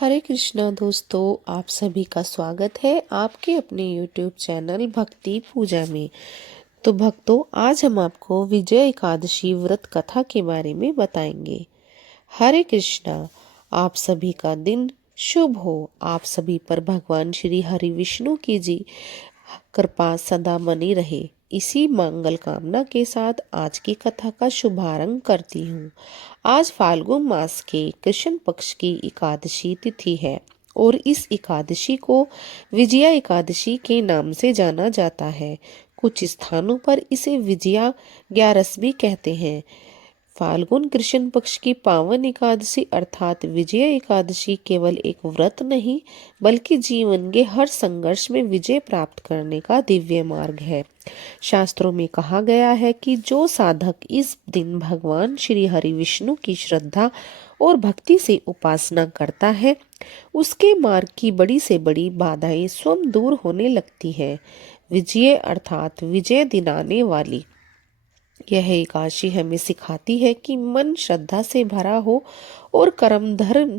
हरे कृष्णा दोस्तों, आप सभी का स्वागत है आपके अपने YouTube चैनल भक्ति पूजा में। तो भक्तों, आज हम आपको विजय एकादशी व्रत कथा के बारे में बताएंगे। हरे कृष्णा, आप सभी का दिन शुभ हो। आप सभी पर भगवान श्री हरि विष्णु की जी कृपा सदा बनी रहे। इसी मंगल कामना के साथ आज की कथा का शुभारंभ करती हूँ। आज फाल्गुन मास के कृष्ण पक्ष की एकादशी तिथि है और इस एकादशी को विजया एकादशी के नाम से जाना जाता है। कुछ स्थानों पर इसे विजया ग्यारस भी कहते हैं। फाल्गुन कृष्ण पक्ष की पावन एकादशी अर्थात विजय एकादशी केवल एक व्रत नहीं बल्कि जीवन के हर संघर्ष में विजय प्राप्त करने का दिव्य मार्ग है। शास्त्रों में कहा गया है कि जो साधक इस दिन भगवान श्री हरि विष्णु की श्रद्धा और भक्ति से उपासना करता है, उसके मार्ग की बड़ी से बड़ी बाधाएं स्वयं दूर होने लगती है। विजय अर्थात विजय दिलाने वाली यह एकादशी हमें सिखाती है कि मन श्रद्धा से भरा हो और कर्म धर्म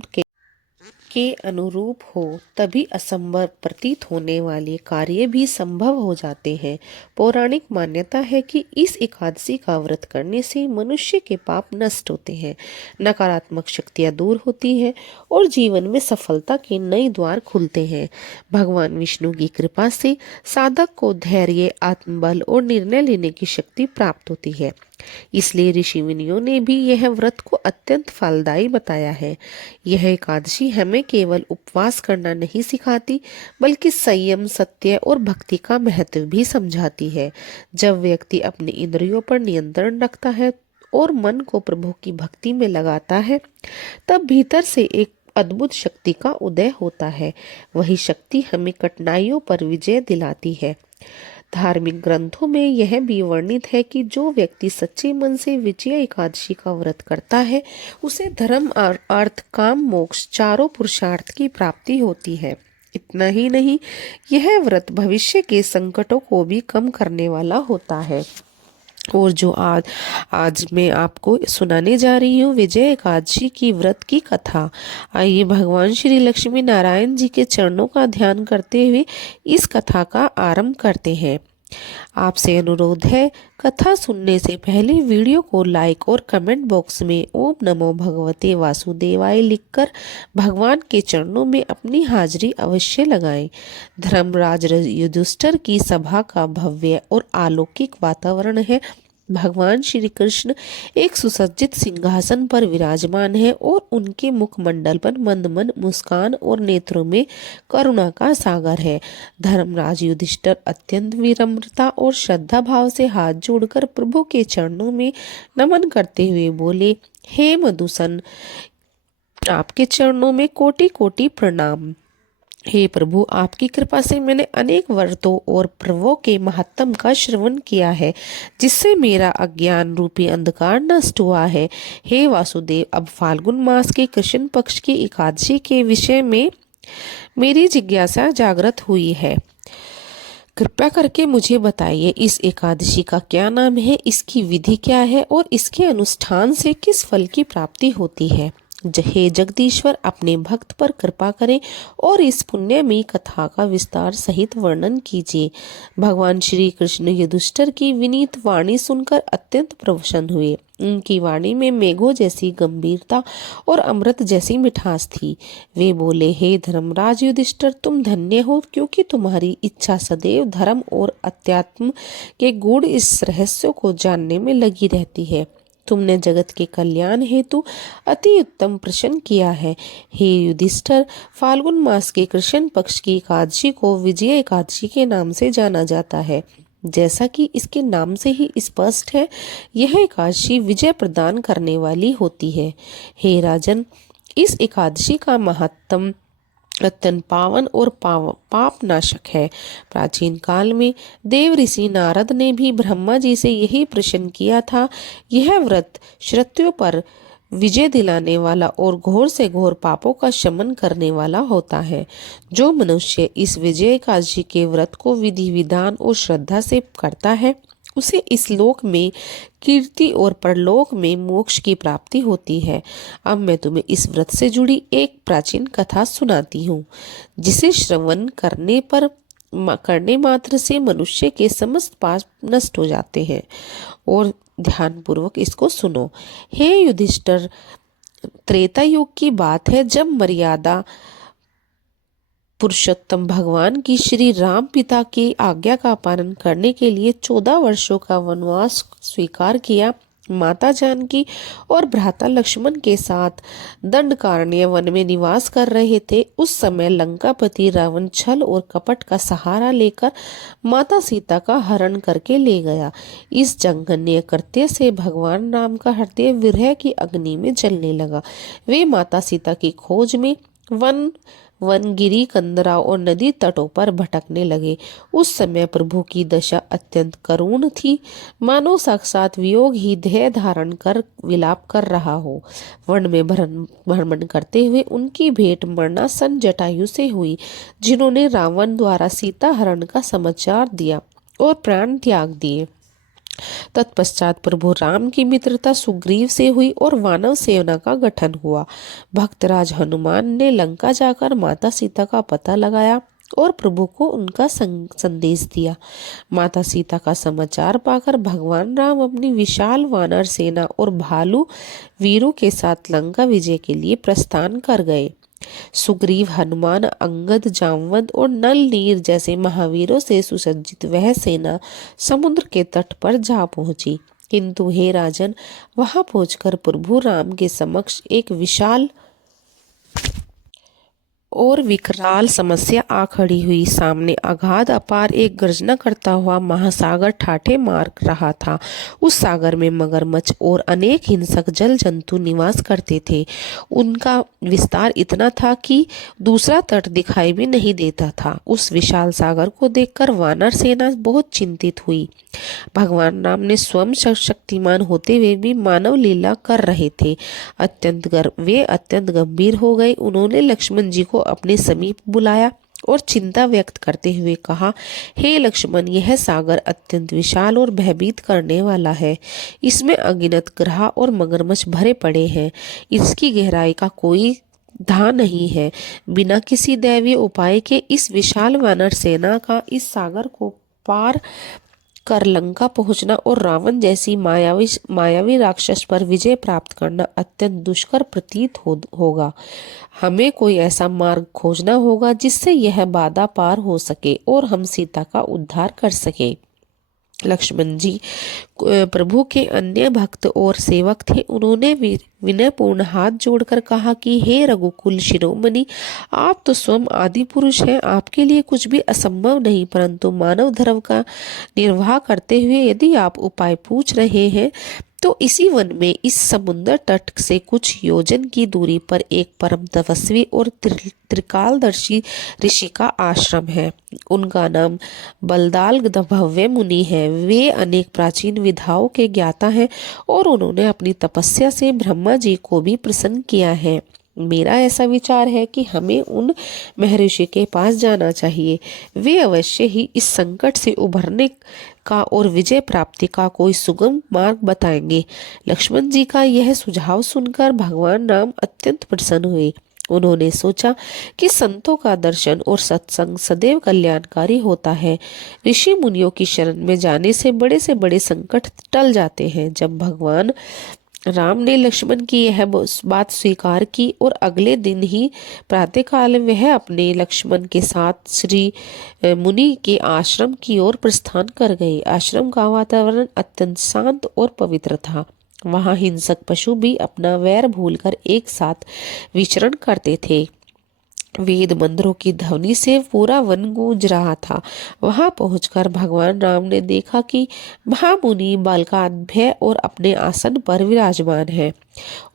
के अनुरूप हो, तभी असंभव प्रतीत होने वाले कार्य भी संभव हो जाते हैं। पौराणिक मान्यता है कि इस एकादशी का व्रत करने से मनुष्य के पाप नष्ट होते हैं, नकारात्मक शक्तियां दूर होती हैं और जीवन में सफलता के नए द्वार खुलते हैं। भगवान विष्णु की कृपा से साधक को धैर्य, आत्मबल और निर्णय लेने की शक्ति प्राप्त होती है। इसलिए ऋषि मुनियों ने भी यह व्रत को अत्यंत फलदायी बताया है। यह एकादशी हमें केवल उपवास करना नहीं सिखाती बल्कि संयम, सत्य और भक्ति का महत्व भी समझाती है। जब व्यक्ति अपनी इंद्रियों पर नियंत्रण रखता है और मन को प्रभु की भक्ति में लगाता है, तब भीतर से एक अद्भुत शक्ति का उदय होता है। वही शक्ति हमें कठिनाइयों पर विजय दिलाती है। धार्मिक ग्रंथों में यह भी वर्णित है कि जो व्यक्ति सच्चे मन से विजय एकादशी का व्रत करता है, उसे धर्म, अर्थ, काम, मोक्ष चारों पुरुषार्थ की प्राप्ति होती है। इतना ही नहीं, यह व्रत भविष्य के संकटों को भी कम करने वाला होता है। और जो आज मैं आपको सुनाने जा रही हूँ विजय एकादशी की व्रत की कथा। आइए भगवान श्री लक्ष्मी नारायण जी के चरणों का ध्यान करते हुए इस कथा का आरंभ करते हैं। आपसे अनुरोध है, कथा सुनने से पहले वीडियो को लाइक और कमेंट बॉक्स में ओम नमो भगवते वासुदेवाय लिखकर भगवान के चरणों में अपनी हाजिरी अवश्य लगाएं। धर्मराज युधिष्ठिर की सभा का भव्य और अलौकिक वातावरण है। भगवान श्री कृष्ण एक सुसज्जित सिंहासन पर विराजमान है और उनके मुखमंडल पर मंद मंद मुस्कान और नेत्रों में करुणा का सागर है। धर्मराज युधिष्ठिर अत्यंत विनम्रता और श्रद्धा भाव से हाथ जोड़कर प्रभु के चरणों में नमन करते हुए बोले, हे मधुसन, आपके चरणों में कोटि कोटि प्रणाम। हे प्रभु, आपकी कृपा से मैंने अनेक व्रतों और पर्वों के महत्व का श्रवण किया है, जिससे मेरा अज्ञान रूपी अंधकार नष्ट हुआ है। हे वासुदेव, अब फाल्गुन मास के कृष्ण पक्ष की एकादशी के विषय में मेरी जिज्ञासा जागृत हुई है। कृपया करके मुझे बताइए, इस एकादशी का क्या नाम है, इसकी विधि क्या है और इसके अनुष्ठान से किस फल की प्राप्ति होती है। हे जगदीश्वर, अपने भक्त पर कृपा करें और इस पुण्यमयी कथा का विस्तार सहित वर्णन कीजिए। भगवान श्री कृष्ण युधिष्ठिर की विनीत वाणी सुनकर अत्यंत प्रसन्न हुए। उनकी वाणी में मेघों जैसी गंभीरता और अमृत जैसी मिठास थी। वे बोले, हे धर्मराज युधिष्ठिर, तुम धन्य हो क्योंकि तुम्हारी इच्छा सदैव धर्म और अध्यात्म के गूढ़ इस रहस्य को जानने में लगी रहती है। तुमने जगत के कल्याण हेतु अति उत्तम प्रश्न किया है। हे युधिष्ठिर, फाल्गुन मास के कृष्ण पक्ष की एकादशी को विजय एकादशी के नाम से जाना जाता है। जैसा कि इसके नाम से ही स्पष्ट है, यह एकादशी विजय प्रदान करने वाली होती है। हे राजन, इस एकादशी का महत्व अत्यंत पावन और पाप नाशक है। प्राचीन काल में देव ऋषि नारद ने भी ब्रह्मा जी से यही प्रश्न किया था। यह व्रत शत्रुओं पर विजय दिलाने वाला और घोर से घोर पापों का शमन करने वाला होता है। जो मनुष्य इस विजय एकादशी के व्रत को विधि विधान और श्रद्धा से करता है, उसे इस लोक में कीर्ति और परलोक में मोक्ष की प्राप्ति होती है। अब मैं तुम्हें इस व्रत से जुड़ी एक प्राचीन कथा सुनाती हूँ, जिसे श्रवण करने मात्र से मनुष्य के समस्त पाप नष्ट हो जाते हैं। और ध्यान पूर्वक इसको सुनो। हे युधिष्ठिर, त्रेता युग की बात है, जब मर्यादा पुरुषोत्तम भगवान की श्री राम पिता की आज्ञा का पालन करने के लिए 14 वर्षों का वनवास स्वीकार किया। माता जानकी और भ्राता लक्ष्मण के साथ दंडकारण्य वन में निवास कर रहे थे। उस समय लंकापति रावण छल और कपट का सहारा लेकर माता सीता का हरण करके ले गया। इस जघन्य कृत्य से भगवान राम का हृदय विरह की अग्नि में जलने लगा। वे माता सीता की खोज में वनगिरी, कंदराओं और नदी तटों पर भटकने लगे। उस समय प्रभु की दशा अत्यंत करुण थी, मानो साक्षात वियोग ही देह धारण कर विलाप कर रहा हो। वन में भ्रमण करते हुए उनकी भेंट मरणासन जटायु से हुई, जिन्होंने रावण द्वारा सीता हरण का समाचार दिया और प्राण त्याग दिए। तत्पश्चात प्रभु राम की मित्रता सुग्रीव से हुई और वानर सेना का गठन हुआ। भक्तराज हनुमान ने लंका जाकर माता सीता का पता लगाया और प्रभु को उनका संदेश दिया। माता सीता का समाचार पाकर भगवान राम अपनी विशाल वानर सेना और भालू वीरों के साथ लंका विजय के लिए प्रस्थान कर गए। सुग्रीव, हनुमान, अंगद, जामवंत और नल नीर जैसे महावीरों से सुसज्जित वह सेना समुद्र के तट पर जा पहुंची। किंतु हे राजन, वहां पहुंचकर प्रभु राम के समक्ष एक विशाल और विकराल समस्या आ खड़ी हुई। सामने अगाध अपार एक गर्जना करता हुआ महासागर ठाठे मार रहा था। उस सागर में मगरमच्छ और अनेक हिंसक जल जंतु निवास करते थे। उनका विस्तार इतना था कि दूसरा तट दिखाई भी नहीं देता था। उस विशाल सागर को देखकर वानर सेना बहुत चिंतित हुई। भगवान राम ने स्वयं शक्तिमान होते हुए भी मानव लीला कर रहे थे। वे अत्यंत गंभीर हो गए। उन्होंने लक्ष्मण जी को अपने समीप बुलाया और चिंता व्यक्त करते हुए कहा, हे लक्ष्मण, यह सागर अत्यंत विशाल और भयभीत करने वाला है। इसमें अगिनत ग्रह और मगरमच्छ भरे पड़े हैं। इसकी गहराई का कोई धा नहीं है। बिना किसी दैवीय उपाय के इस विशाल वानर सेना का इस सागर को पार कर लंका पहुंचना और रावण जैसी मायावी राक्षस पर विजय प्राप्त करना अत्यंत दुष्कर प्रतीत होगा। हमें कोई ऐसा मार्ग खोजना होगा जिससे यह बाधा पार हो सके और हम सीता का उद्धार कर सके। लक्ष्मण जी प्रभु के अन्य भक्त और सेवक थे। उन्होंने विनयपूर्ण हाथ जोड़कर कहा कि हे रघुकुल शिरोमणि, आप तो स्वयं आदि पुरुष हैं। आपके लिए कुछ भी असंभव नहीं, परंतु मानव धर्म का निर्वाह करते हुए यदि आप उपाय पूछ रहे हैं तो इसी वन में इस समुद्र तट से कुछ योजन की दूरी पर एक परम तपस्वी और त्रिकालदर्शी ऋषि का आश्रम है। उनका नाम बलदाल भव्य मुनि है। वे अनेक प्राचीन विधाओं के ज्ञाता हैं और उन्होंने अपनी तपस्या से ब्रह्मा जी को भी प्रसन्न किया है। मेरा ऐसा विचार है कि हमें उन महर्षि के पास जाना चाहिए। वे अवश्य ही इस संकट से उभरने का और विजय प्राप्ति का कोई सुगम मार्ग बताएंगे। लक्ष्मण जी का यह सुझाव सुनकर भगवान राम अत्यंत प्रसन्न हुए। उन्होंने सोचा कि संतों का दर्शन और सत्संग सदैव कल्याणकारी होता है। ऋषि मुनियों की शरण में जाने से बड़े संकट टल जाते हैं। जब भगवान राम ने लक्ष्मण की यह बात स्वीकार की और अगले दिन ही प्रातःकाल वह अपने लक्ष्मण के साथ श्री मुनि के आश्रम की ओर प्रस्थान कर गए। आश्रम का वातावरण अत्यंत शांत और पवित्र था। वहां हिंसक पशु भी अपना वैर भूलकर एक साथ विचरण करते थे। वेद मंत्रों की ध्वनि से पूरा वन गूंज रहा था। वहां पहुंचकर भगवान राम ने देखा कि महामुनि बालकाभ्य और अपने आसन पर विराजमान है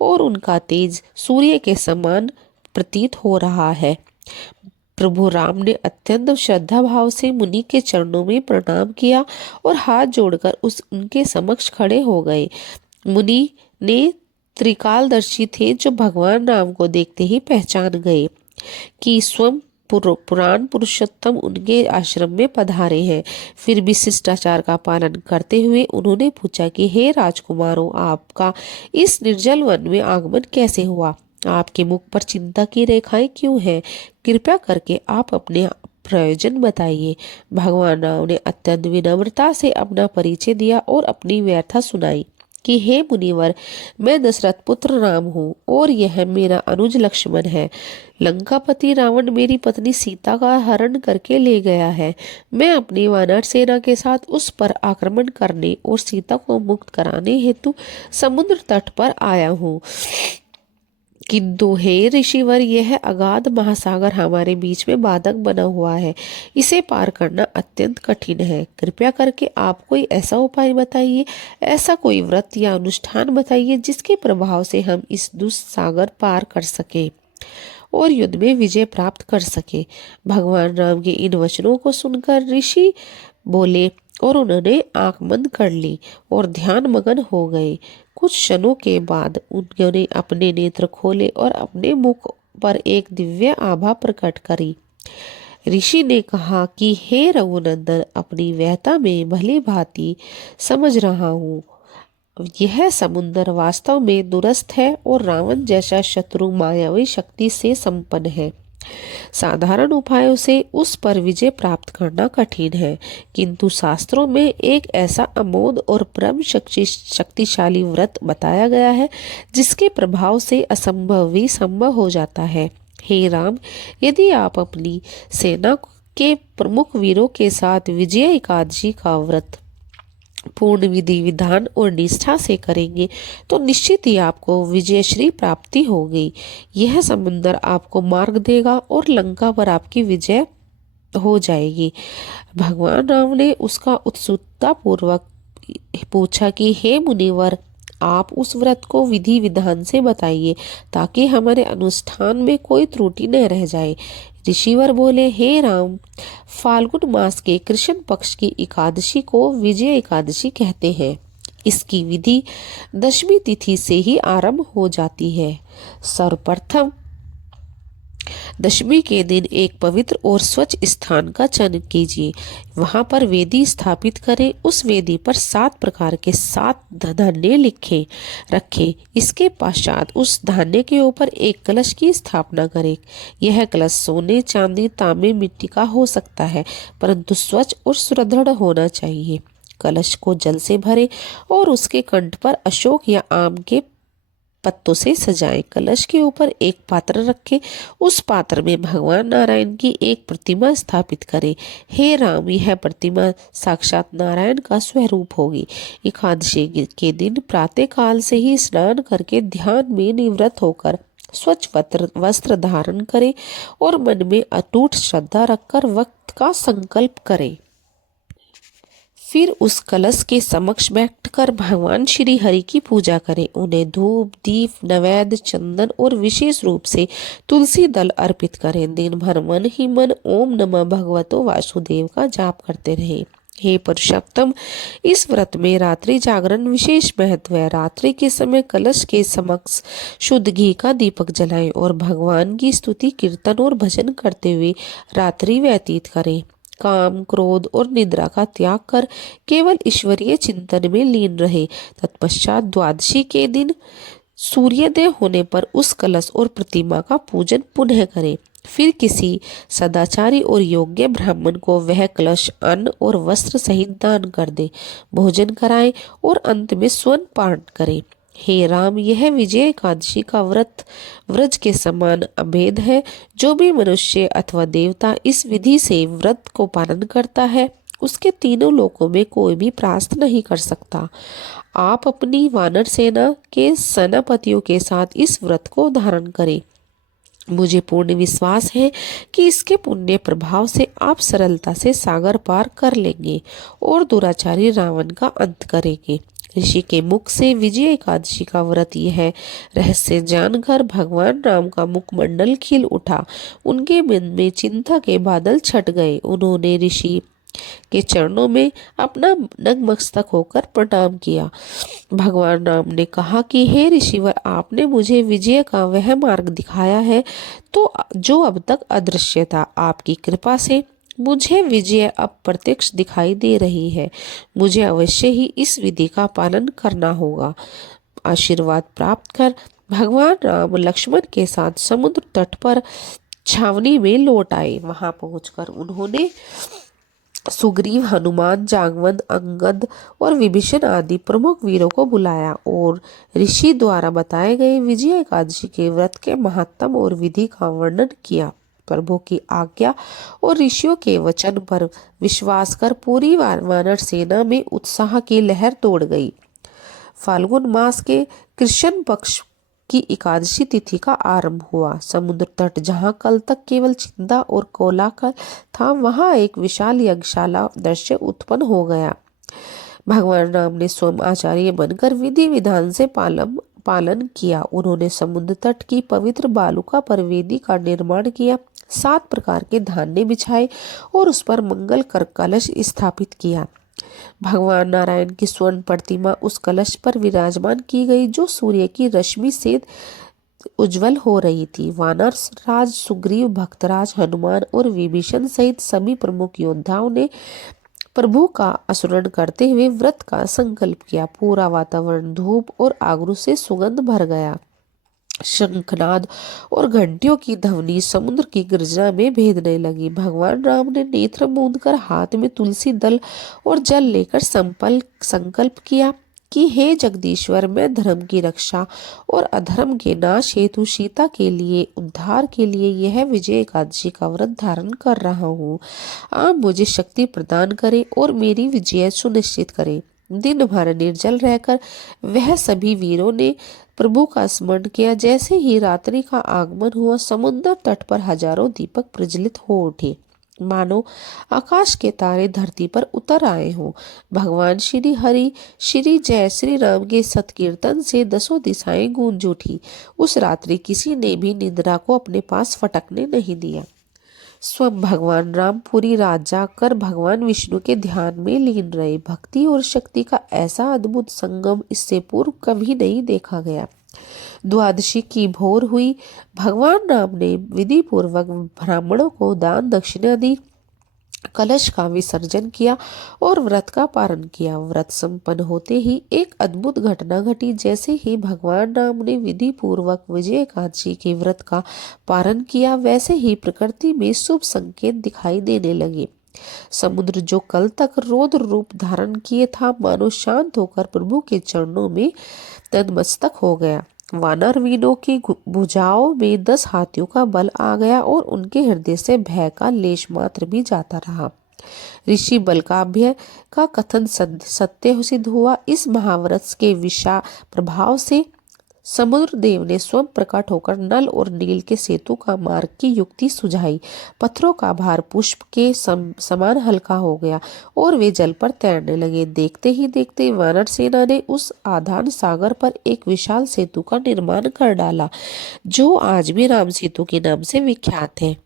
और उनका तेज सूर्य के समान प्रतीत हो रहा है। प्रभु राम ने अत्यंत श्रद्धा भाव से मुनि के चरणों में प्रणाम किया और हाथ जोड़कर उनके समक्ष खड़े हो गए। मुनि ने त्रिकालदर्शी थे, जो भगवान राम को देखते ही पहचान गए कि स्वयं पुराण पुरुषोत्तम उनके आश्रम में पधारे हैं। फिर भी शिष्टाचार का पालन करते हुए उन्होंने पूछा कि हे राजकुमारों, आपका इस निर्जल वन में आगमन कैसे हुआ? आपके मुख पर चिंता की रेखाएं क्यों हैं? कृपया करके आप अपने प्रयोजन बताइए। भगवान राम ने अत्यंत विनम्रता से अपना परिचय दिया और अपनी व्यथा सुनाई कि हे मुनिवर, मैं दशरथ पुत्र राम हूँ और यह मेरा अनुज लक्ष्मण है। लंकापति रावण मेरी पत्नी सीता का हरण करके ले गया है। मैं अपनी वानर सेना के साथ उस पर आक्रमण करने और सीता को मुक्त कराने हेतु समुद्र तट पर आया हूँ। किंतु हे ऋषिवर, यह अगाध महासागर हमारे बीच में बाधक बना हुआ है। इसे पार करना अत्यंत कठिन है। कृपया करके आप कोई ऐसा उपाय बताइए, ऐसा कोई व्रत या अनुष्ठान बताइए जिसके प्रभाव से हम इस दुस्सागर पार कर सके और युद्ध में विजय प्राप्त कर सके। भगवान राम के इन वचनों को सुनकर ऋषि बोले और उन्होंने आंख बंद कर ली और ध्यान मगन हो गए। कुछ क्षणों के बाद उन्होंने अपने नेत्र खोले और अपने मुख पर एक दिव्य आभा प्रकट करी। ऋषि ने कहा कि हे रघुनंदन, अपनी व्यथा में भली भांति समझ रहा हूँ। यह समुद्र वास्तव में दुरस्त है और रावण जैसा शत्रु मायावी शक्ति से संपन्न है। साधारण उपायों से उस पर विजय प्राप्त करना कठिन है, किंतु शास्त्रों में एक ऐसा अमोघ और परम शक्तिशाली व्रत बताया गया है जिसके प्रभाव से असंभव भी संभव हो जाता है। हे राम, यदि आप अपनी सेना के प्रमुख वीरों के साथ विजय एकादशी का व्रत पूर्ण विधि विधान और निष्ठा से करेंगे तो निश्चित ही आपको विजयश्री प्राप्ति होगी। यह समुद्र आपको मार्ग देगा और लंका पर आपकी विजय हो जाएगी। भगवान राम ने उसका उत्सुकता पूर्वक पूछा कि हे मुनिवर, आप उस व्रत को विधि विधान से बताइए ताकि हमारे अनुष्ठान में कोई त्रुटि न रह जाए। ऋषिवर बोले, हे राम, फाल्गुन मास के कृष्ण पक्ष की एकादशी को विजय एकादशी कहते हैं। इसकी विधि दशमी तिथि से ही आरंभ हो जाती है। सर्वप्रथम दशमी के दिन एक पवित्र और स्वच्छ स्थान का चयन कीजिए। वहां पर वेदी स्थापित करें। उस वेदी पर 7 प्रकार के 7 धान्य रखें। इसके पश्चात उस धान्य के ऊपर एक कलश की स्थापना करें। यह कलश सोने, चांदी, तांबे, मिट्टी का हो सकता है, परंतु स्वच्छ और सुदृढ़ होना चाहिए। कलश को जल से भरें और उसके कंठ पर अशोक या आम के पत्तों से सजाएं। कलश के ऊपर एक पात्र रखें। उस पात्र में भगवान नारायण की एक प्रतिमा स्थापित करें। हे राम, यह प्रतिमा साक्षात नारायण का स्वरूप होगी। एकादशी के दिन प्रातः काल से ही स्नान करके ध्यान में निवृत्त होकर स्वच्छ वस्त्र धारण करें और मन में अटूट श्रद्धा रखकर वक्त का संकल्प करें। फिर उस कलश के समक्ष बैठकर भगवान श्री हरि की पूजा करें। उन्हें धूप, दीप, नैवेद्य, चंदन और विशेष रूप से तुलसी दल अर्पित करें। दिन भर मन ही मन ओम नमः भगवतो वासुदेव का जाप करते रहें। हे पुरुषोत्तम, इस व्रत में रात्रि जागरण विशेष महत्व है। रात्रि के समय कलश के समक्ष शुद्ध घी का दीपक जलाएं और भगवान की स्तुति, कीर्तन और भजन करते हुए रात्रि व्यतीत करें। काम, क्रोध और निद्रा का त्याग कर केवल ईश्वरीय चिंतन में लीन रहे। तत्पश्चात द्वादशी के दिन सूर्योदय होने पर उस कलश और प्रतिमा का पूजन पुनः करें। फिर किसी सदाचारी और योग्य ब्राह्मण को वह कलश अन्न और वस्त्र सहित दान कर दे, भोजन कराएं और अंत में स्वर्ण पान करें। हे राम, यह विजय एकादशी का व्रत व्रज के समान अभेद है। जो भी मनुष्य अथवा देवता इस विधि से व्रत को पालन करता है उसके तीनों लोकों में कोई भी परास्त नहीं कर सकता। आप अपनी वानर सेना के सेनापतियों के साथ इस व्रत को धारण करें। मुझे पूर्ण विश्वास है कि इसके पुण्य प्रभाव से आप सरलता से सागर पार कर लेंगे और दुराचारी रावण का अंत करेंगे। ऋषि के मुख से विजय एकादशी का व्रत यह रहस्य जानकर भगवान राम का मुखमंडल खिल उठा। उनके मन में चिंता के बादल छट गए। उन्होंने ऋषि के चरणों में अपना नतमस्तक होकर प्रणाम किया। भगवान राम ने कहा कि हे ऋषिवर, आपने मुझे विजय का वह मार्ग दिखाया है तो जो अब तक अदृश्य था। आपकी कृपा से मुझे विजय अब प्रत्यक्ष दिखाई दे रही है। मुझे अवश्य ही इस विधि का पालन करना होगा। आशीर्वाद प्राप्त कर भगवान राम लक्ष्मण के साथ समुद्र तट पर छावनी में लौट आए। वहां पहुंचकर उन्होंने सुग्रीव, हनुमान, जांगवत, अंगद और विभीषण आदि प्रमुख वीरों को बुलाया और ऋषि द्वारा बताए गए विजय एकादशी के व्रत के महत्व और विधि का वर्णन किया। प्रभु की आज्ञा और ऋषियों के वचन पर विश्वास कर पूरी वानर सेना में उत्साह की लहर दौड़ गई। फाल्गुन मास के कृष्ण पक्ष की एकादशी तिथि का आरंभ हुआ। समुद्र तट जहाँ कल तक केवल चिंता और कोलाहल था, वहां एक विशाल यज्ञशाला दृश्य उत्पन्न हो गया। भगवान राम ने स्वयं आचार्य बनकर विधि विधान से पालन किया। उन्होंने समुद्र तट की पवित्र बालुका पर वेदी का निर्माण किया, 7 प्रकार के धान्य बिछाए और उस पर मंगल कर कलश स्थापित किया। भगवान नारायण की स्वर्ण प्रतिमा उस कलश पर विराजमान की गई जो सूर्य की रश्मि से उज्जवल हो रही थी। वानर राज सुग्रीव, भक्तराज, हनुमान और विभीषण सहित सभी प्रमुख योद्धाओं ने प्रभु का अनुसरण करते हुए व्रत का संकल्प किया। पूरा वातावरण धूप और आगरू से सुगंध भर गया। शंखनाद और घंटियों की ध्वनि समुद्र की गर्जना में भेदने लगी। भगवान राम ने नेत्र मूंद कर हाथ में तुलसी दल और जल लेकर संकल्प किया कि हे जगदीश्वर, मैं धर्म की रक्षा और अधर्म के नाश हेतु सीता के लिए उद्धार के लिए यह विजय एकादशी का व्रत धारण कर रहा हूँ। आप मुझे शक्ति प्रदान करें और मेरी विजय सुनिश्चित करें। दिन भर निर्जल रहकर वह सभी वीरों ने प्रभु का स्मरण किया। जैसे ही रात्रि का आगमन हुआ, समुद्र तट पर हजारों दीपक प्रज्वलित हो उठे, मानो आकाश के तारे धरती पर उतर आए हों। भगवान श्री हरि, श्री जय श्री राम के सत्कीर्तन से 10 दिशाएं गूंज उठी। उस रात्रि किसी ने भी निद्रा को अपने पास फटकने नहीं दिया। स्वयं भगवान राम पूरी रात जागकर भगवान विष्णु के ध्यान में लीन रहे। भक्ति और शक्ति का ऐसा अद्भुत संगम इससे पूर्व कभी नहीं देखा गया। द्वादशी की भोर हुई। भगवान राम ने विधि पूर्वक ब्राह्मणों को दान दक्षिणा दी, कलश का विसर्जन किया और व्रत का पारण किया। व्रत संपन्न होते ही एक अद्भुत घटना घटी। जैसे ही भगवान राम ने विधि पूर्वक विजय एकादशी के व्रत का पारण किया, वैसे ही प्रकृति में शुभ संकेत दिखाई देने लगे। समुद्र जो कल तक रौद्र रूप धारण किए था, मानो शांत होकर प्रभु के चरणों में नतमस्तक हो गया। वानर वीरों की भुजाओं में 10 हाथियों का बल आ गया और उनके हृदय से भय का लेश मात्र भी जाता रहा। ऋषि बलकाभ्य का कथन सत्य सिद्ध हुआ। इस महाव्रत के विषा प्रभाव से समुद्र देव ने स्वयं प्रकट होकर नल और नील के सेतु का मार्ग की युक्ति सुझाई। पत्थरों का भार पुष्प के समान हल्का हो गया और वे जल पर तैरने लगे। देखते ही देखते वानर सेना ने उस आधान सागर पर एक विशाल सेतु का निर्माण कर डाला, जो आज भी राम सेतु के नाम से विख्यात है।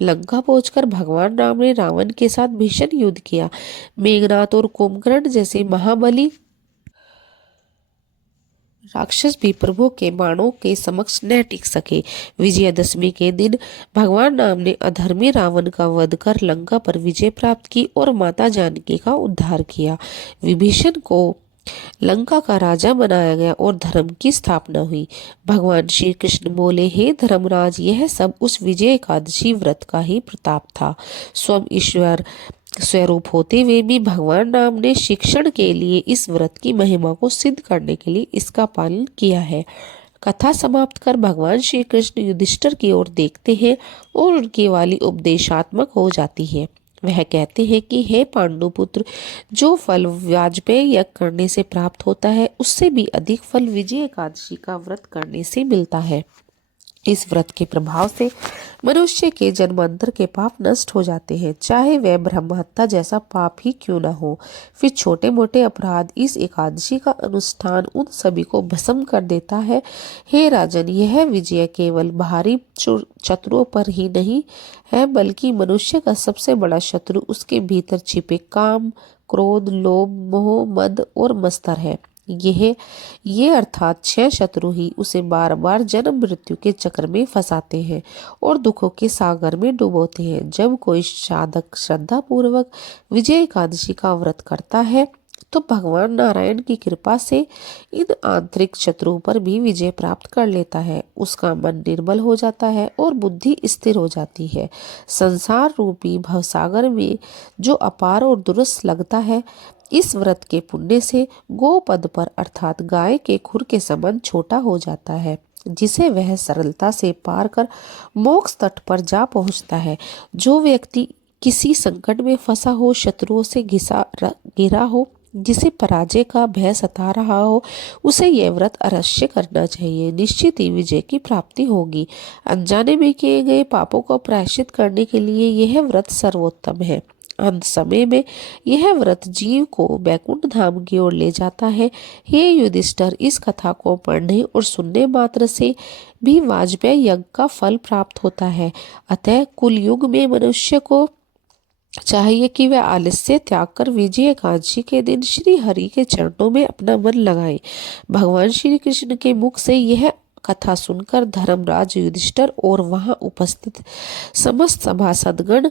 लंका पहुंचकर भगवान राम ने रावण के साथ भीषण युद्ध किया। मेघनाथ और कुंभकर्ण जैसे महाबली राक्षस भी प्रभु के बाणों के समक्ष न टिक सके। विजयादशमी के दिन भगवान राम ने अधर्मी रावण का वध कर लंका पर विजय प्राप्त की और माता जानकी का उद्धार किया। विभीषण को लंका का राजा बनाया गया और धर्म की स्थापना हुई। भगवान श्री कृष्ण बोले, हे धर्मराज, यह सब उस विजय एकादशी व्रत का ही प्रताप था। स्वयं ईश्वर स्वरूप होते हुए भी भगवान राम ने शिक्षण के लिए इस व्रत की महिमा को सिद्ध करने के लिए इसका पालन किया है। कथा समाप्त कर भगवान श्री कृष्ण युधिष्ठिर की ओर देखते हैं और उनकी वाली उपदेशात्मक हो जाती है। वह कहते हैं कि हे पांडुपुत्र, जो फल वाजपेय यज्ञ करने से प्राप्त होता है, उससे भी अधिक फल विजय एकादशी का व्रत करने से मिलता है। इस व्रत के प्रभाव से मनुष्य के जन्मांतर के पाप नष्ट हो जाते हैं, चाहे वह ब्रह्म हत्या जैसा पाप ही क्यों न हो। फिर छोटे मोटे अपराध, इस एकादशी का अनुष्ठान उन सभी को भस्म कर देता है। हे राजन, यह विजय केवल बाहरी शत्रुओं पर ही नहीं है, बल्कि मनुष्य का सबसे बड़ा शत्रु उसके भीतर छिपे काम, क्रोध, लोभ, मोह, मद और मत्सर है। ये अर्थात 6 शत्रु ही उसे बार बार जन्म मृत्यु के चक्र में फंसाते हैं और दुखों के सागर में डुबोते हैं। जब कोई साधक श्रद्धा पूर्वक विजय एकादशी का व्रत करता है तो भगवान नारायण की कृपा से इन आंतरिक शत्रुओं पर भी विजय प्राप्त कर लेता है। उसका मन निर्मल हो जाता है और बुद्धि स्थिर हो जाती है। संसार रूपी भवसागर में जो अपार और दुरुस्त लगता है, इस व्रत के पुण्य से गोपद पर अर्थात गाय के खुर के समान छोटा हो जाता है, जिसे वह सरलता से पार कर मोक्ष तट पर जा पहुंचता है। जो व्यक्ति किसी संकट में फंसा हो, शत्रुओं से घिरा हो, जिसे पराजय का भय सता रहा हो, उसे यह व्रत अवश्य करना चाहिए। निश्चित ही विजय की प्राप्ति होगी। अनजाने में किए गए पापों को प्रायश्चित करने के लिए यह व्रत सर्वोत्तम है। अंत समय में यह व्रत जीव को बैकुंठ धाम की ओर ले जाता है। हे युधिष्ठिर, इस कथा को पढ़ने और सुनने मात्र से भी वाजपेयी यज्ञ का फल प्राप्त होता है। अतः कुल युग में मनुष्य को चाहिए कि वह आलस्य त्याग कर विजय एकादशी के दिन श्री हरि के चरणों में अपना मन लगाए। भगवान श्री कृष्ण के मुख से यह कथा सुनकर धर्मराज युधिष्ठिर और वहां उपस्थित समस्त सभासदगण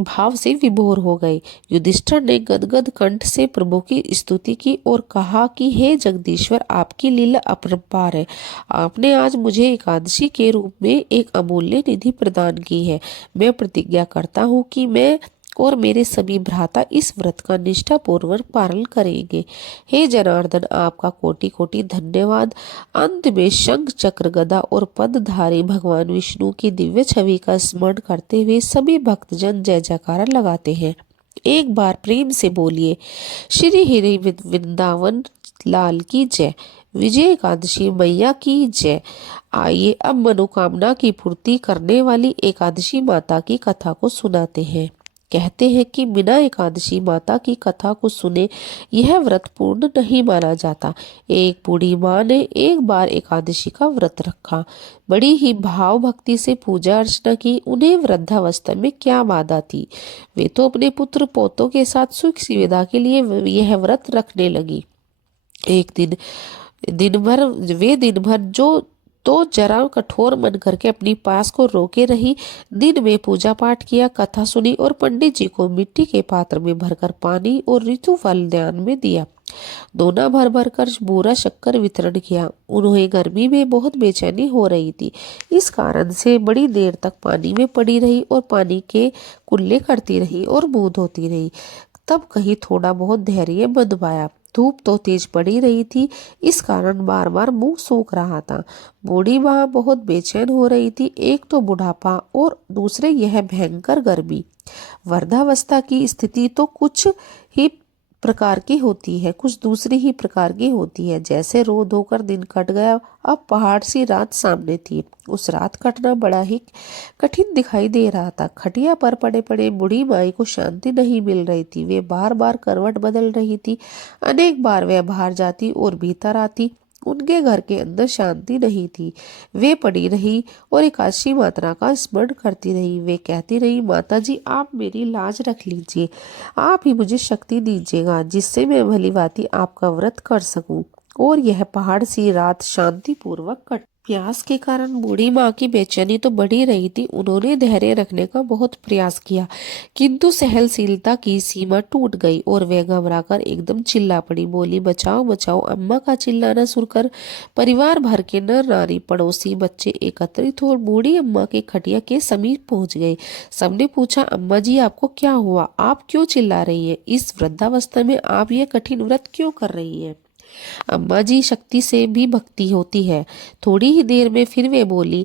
भाव से विभोर हो गए। युधिष्ठिर ने गदगद कंठ से प्रभु की स्तुति की और कहा कि हे जगदीश्वर, आपकी लीला अपरंपार है। आपने आज मुझे एकादशी के रूप में एक अमूल्य निधि प्रदान की है। मैं प्रतिज्ञा करता हूँ कि मैं और मेरे सभी भ्राता इस व्रत का निष्ठा पूर्वक पालन करेंगे। हे जनार्दन, आपका कोटि कोटि धन्यवाद। अंत में शंख, चक्र, गदा और पदधारी भगवान विष्णु की दिव्य छवि का स्मरण करते हुए सभी भक्तजन जय जयकारा लगाते हैं। एक बार प्रेम से बोलिए, श्री हरि वृंदावन लाल की जय, विजय एकादशी मैया की जय। आइए अब मनोकामना की पूर्ति करने वाली एकादशी माता की कथा को सुनाते हैं। कहते हैं कि बिना एकादशी माता की कथा को सुने यह व्रत पूर्ण नहीं माना जाता। एक बूढ़ी माँ ने एक बार एकादशी का व्रत रखा। बड़ी ही भाव भक्ति से पूजा अर्चना की। उन्हें वृद्धावस्था में क्या बाधा थी। वे तो अपने पुत्र पोतों के साथ सुख सुविधा के लिए यह व्रत रखने लगी। एक दिन भर जो तो जरा कठोर मन करके अपनी पास को रोके रही। दिन में पूजा पाठ किया, कथा सुनी और पंडित जी को मिट्टी के पात्र में भरकर पानी और ऋतु फल ध्यान में दिया। दोना भर भर कर बूरा शक्कर वितरण किया। उन्हें गर्मी में बहुत बेचैनी हो रही थी। इस कारण से बड़ी देर तक पानी में पड़ी रही और पानी के कुल्ले करती रही और मुंह धोती रही। तब कहीं थोड़ा बहुत धैर्य बंध पाया। धूप तो तेज पड़ी रही थी, इस कारण बार बार मुंह सूख रहा था। बूढ़ी माँ बहुत बेचैन हो रही थी। एक तो बुढ़ापा और दूसरे यह भयंकर गर्मी। वृद्धावस्था की स्थिति तो कुछ ही प्रकार की होती है, कुछ दूसरी ही प्रकार की होती है। जैसे रो धोकर दिन कट गया, अब पहाड़ सी रात सामने थी। उस रात कटना बड़ा ही कठिन दिखाई दे रहा था। खटिया पर पड़े पड़े बूढ़ी माई को शांति नहीं मिल रही थी। वे बार बार करवट बदल रही थी। अनेक बार वह बाहर जाती और भीतर आती। उनके घर के अंदर शांति नहीं थी। वे पड़ी रही और एकादशी माता का स्मरण करती रही। वे कहती रही, माता जी, आप मेरी लाज रख लीजिए। आप ही मुझे शक्ति दीजिएगा जिससे मैं भली भांति आपका व्रत कर सकूं और यह पहाड़ सी रात शांति पूर्वक कट। प्यास के कारण बूढ़ी माँ की बेचैनी तो बढ़ी रही थी। उन्होंने धैर्य रखने का बहुत प्रयास किया, किंतु सहनशीलता की सीमा टूट गई और वह घबराकर एकदम चिल्ला पड़ी। बोली, बचाओ बचाओ। अम्मा का चिल्लाना सुनकर परिवार भर के नर नारी, पड़ोसी, बच्चे एकत्रित हो बूढ़ी अम्मा के खटिया के समीप पहुंच गए। सबने पूछा, अम्मा जी, आपको क्या हुआ? आप क्यों चिल्ला रही है? इस वृद्धावस्था में आप यह कठिन व्रत क्यों कर रही है? अम्मा जी, शक्ति से भी भक्ति होती है। थोड़ी ही देर में फिर वे बोली,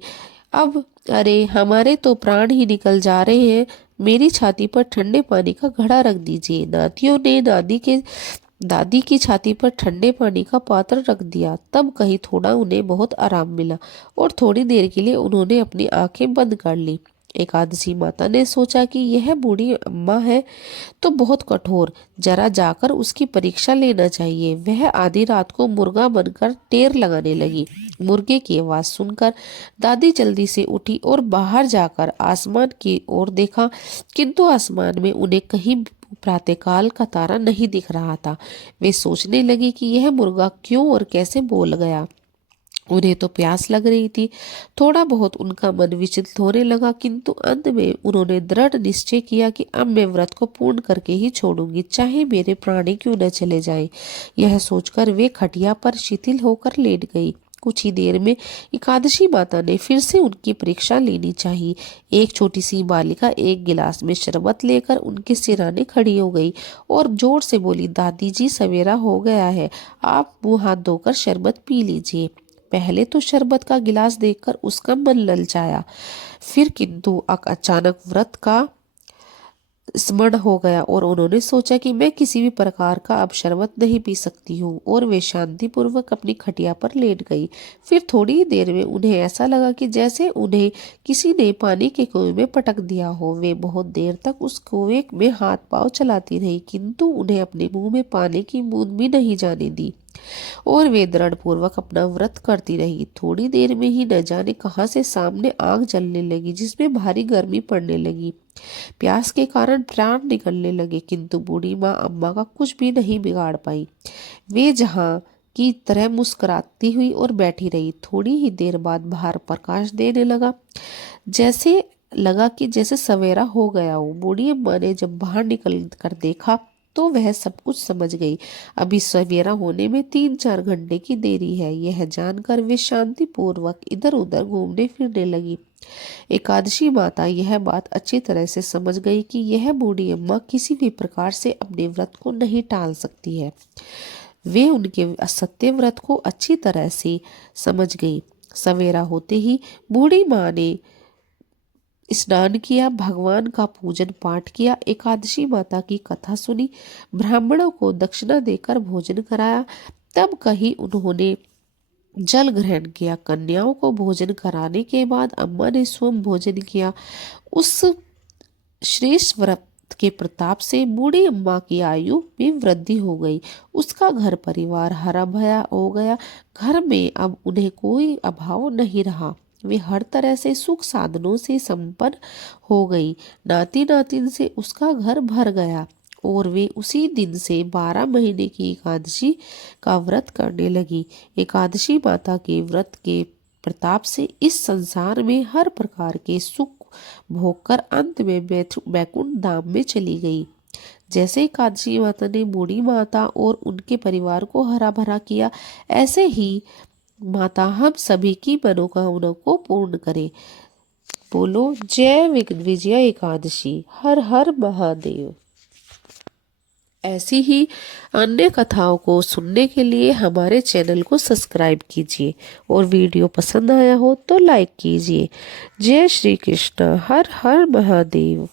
अब अरे हमारे तो प्राण ही निकल जा रहे हैं। मेरी छाती पर ठंडे पानी का घड़ा रख दीजिए। नातियों ने दादी की छाती पर ठंडे पानी का पात्र रख दिया। तब कहीं थोड़ा उन्हें बहुत आराम मिला और थोड़ी देर के लिए उन्होंने अपनी आंखें बंद कर ली। एकादशी माता ने सोचा कि यह बूढ़ी अम्मा है तो बहुत कठोर, जरा जाकर उसकी परीक्षा लेना चाहिए। वह आधी रात को मुर्गा बनकर टेर लगाने लगी। मुर्गे की आवाज सुनकर दादी जल्दी से उठी और बाहर जाकर आसमान की ओर देखा, किंतु आसमान में उन्हें कहीं प्रातःकाल का तारा नहीं दिख रहा था। वे सोचने लगी कि यह मुर्गा क्यों और कैसे बोल गया। उन्हें तो प्यास लग रही थी। थोड़ा बहुत उनका मन विचलित होने लगा, किंतु अंत में उन्होंने दृढ़ निश्चय किया कि अब मैं व्रत को पूर्ण करके ही छोड़ूंगी, चाहे मेरे प्राणी क्यों न चले जाएं। यह सोचकर वे खटिया पर शिथिल होकर लेट गई। कुछ ही देर में एकादशी माता ने फिर से उनकी परीक्षा लेनी चाहिए। एक छोटी सी बालिका एक गिलास में शरबत लेकर उनके सिराने खड़ी हो गई और जोर से बोली, दादी जी सवेरा हो गया है, आप मुंह हाथ धोकर शरबत पी लीजिए। पहले तो शरबत का गिलास देखकर उसका मन ललचाया, फिर किंतु अचानक व्रत का स्मरण हो गया और उन्होंने सोचा कि मैं किसी भी प्रकार का अब शरबत नहीं पी सकती हूँ, और वे शांतिपूर्वक अपनी खटिया पर लेट गई। फिर थोड़ी ही देर में उन्हें ऐसा लगा कि जैसे उन्हें किसी ने पानी के कुएं में पटक दिया हो। वे बहुत देर तक उस कुएं में हाथ पांव चलाती रही, किंतु उन्हें अपने मुंह में पानी की बूंद भी नहीं जाने दी, और वे दृढ़ पूर्वक अपना व्रत करती रही। थोड़ी देर में ही न जाने कहां से सामने आग जलने लगी, जिसमें भारी गर्मी पड़ने लगी। प्यास के कारण प्राण निकलने लगे, किंतु बूढ़ी माँ अम्मा का कुछ भी नहीं बिगाड़ पाई। वे जहाँ की तरह मुस्कुराती हुई और बैठी रही। थोड़ी ही देर बाद बाहर प्रकाश देने लगा, जैसे लगा कि जैसे सवेरा हो गया हो। बूढ़ी अम्मा ने जब बाहर निकल कर देखा तो वह सब कुछ समझ गई। अभी सवेरा होने में 3-4 घंटे की देरी है। यह जानकर वे शांति पूर्वक इधर उधर घूमने फिरने लगी। एकादशी माता यह बात अच्छी तरह से समझ गई कि यह बूढ़ी अम्मा किसी भी प्रकार से अपने व्रत को नहीं टाल सकती है। वे उनके असत्य व्रत को अच्छी तरह से समझ गई। सवेरा होते ही बूढ़ी माँ ने स्नान किया, भगवान का पूजन पाठ किया, एकादशी माता की कथा सुनी, ब्राह्मणों को दक्षिणा देकर भोजन कराया। तब कहीं उन्होंने जल ग्रहण किया। कन्याओं को भोजन कराने के बाद अम्मा ने स्वयं भोजन किया। उस श्रेष्ठ व्रत के प्रताप से बूढ़ी अम्मा की आयु में वृद्धि हो गई। उसका घर परिवार हरा भरा हो गया। घर में अब उन्हें कोई अभाव नहीं रहा। वे हर तरह से सुख साधनों से संपन्न हो गई। नाती नातिन से उसका घर भर गया, और वे उसी दिन से 12 महीने की एकादशी का व्रत करने लगी। एकादशी माता के व्रत के प्रताप से इस संसार में हर प्रकार के सुख भोगकर अंत में बैकुंठ धाम में चली गई। जैसे एकादशी माता ने बूढ़ी माता और उनके परिवार को हरा भरा किया, ऐसे ही माता हम सभी की मनोकामना को पूर्ण करे। बोलो जय विजया एकादशी। हर हर महादेव। ऐसी ही अन्य कथाओं को सुनने के लिए हमारे चैनल को सब्सक्राइब कीजिए, और वीडियो पसंद आया हो तो लाइक कीजिए। जय श्री कृष्ण। हर हर महादेव।